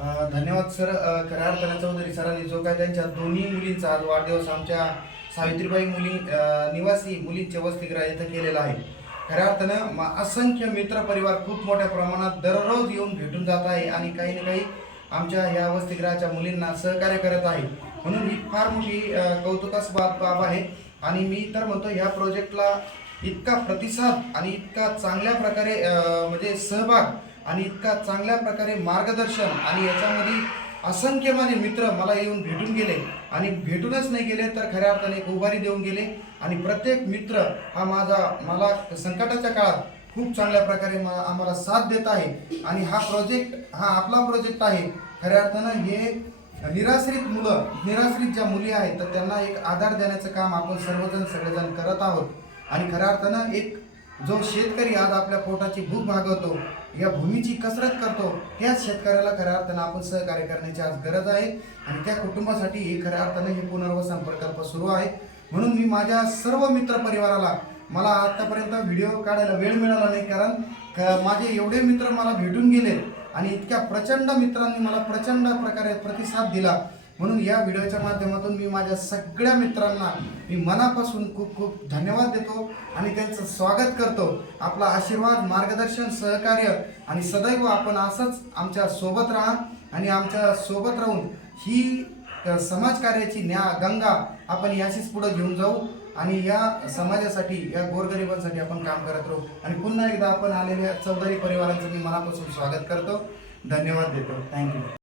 धन्यवाद सर. खऱ्या अर्थाने चौधरी सरांनी जो काय त्यांच्या दोन्ही मुलींचा आज वाढदिवस आमच्या सावित्रीबाई निवासी मुलींच्या वसतिगृह इथं केलेला आहे. खऱ्या अर्थानं असंख्य मित्र परिवार खूप मोठ्या प्रमाणात दररोज येऊन भेटून जात आहे आणि काही ना काही आमच्या ह्या वसतिगृहाच्या मुलींना सहकार्य करत आहे. म्हणून ही फार मोठी कौतुकास्पद बाब आहे. आणि मी तर म्हणतो ह्या प्रोजेक्टला इतका प्रतिसाद आणि इतका चांगल्या प्रकारे म्हणजे सहभाग आणि इतका चांगल्या प्रकारे मार्गदर्शन आणि याच्यामध्ये असंख्य माझे मित्र मला येऊन भेटून गेले आणि भेटूनच नाही गेले तर खऱ्या अर्थाने एक उभारी देऊन गेले. आणि प्रत्येक मित्र हा मला संकटाच्या काळात खूप चांगल्या प्रकारे आम्हाला साथ देत आहे. आणि हा प्रोजेक्ट हा आपला प्रोजेक्ट आहे. खऱ्या अर्थानं हे निराश्रित ज्या मुली आहेत तर त्यांना एक आधार देण्याचं काम आपण सगळेजण करत आहोत. आणि खऱ्या अर्थानं एक जो शेतकरी आज आपल्या पोटाची भूक भागवतो, या भूमीची कसरत करतो, त्याच शेतकऱ्याला खऱ्या अर्थानं आपण सहकार्य करण्याची आज गरज आहे. आणि त्या कुटुंबासाठी हे खऱ्या अर्थानं हे पुनर्वसन प्रकल्प सुरू आहे. म्हणून मी माझ्या सर्व मित्र परिवाराला, मला आतापर्यंत व्हिडिओ काढायला वेळ मिळाला नाही कारण माझे एवढे मित्र मला भेटून गेले आणि इतक्या प्रचंड मित्रांनी मला प्रचंड प्रकारे प्रतिसाद दिला. म्हणून या व्हिडिओच्या माध्यमातून मी माझ्या सगळ्या मित्रांना मी मनापासून खूप खूप धन्यवाद देतो आणि त्यांचं स्वागत करतो. आपला आशीर्वाद, मार्गदर्शन, सहकार्य आणि सदैव आपण असंच आमच्या सोबत राहा आणि आमच्या सोबत राहून ही समाजकार्याची गंगा आपण याशीच पुढे घेऊन जाऊ आणि या समाजासाठी, या गोरगरिबांसाठी आपण काम करत राहू. आणि पुन्हा एकदा आपण आलेल्या चौधरी परिवाराचं मी मनापासून स्वागत करतो. धन्यवाद देतो. थँक्यू.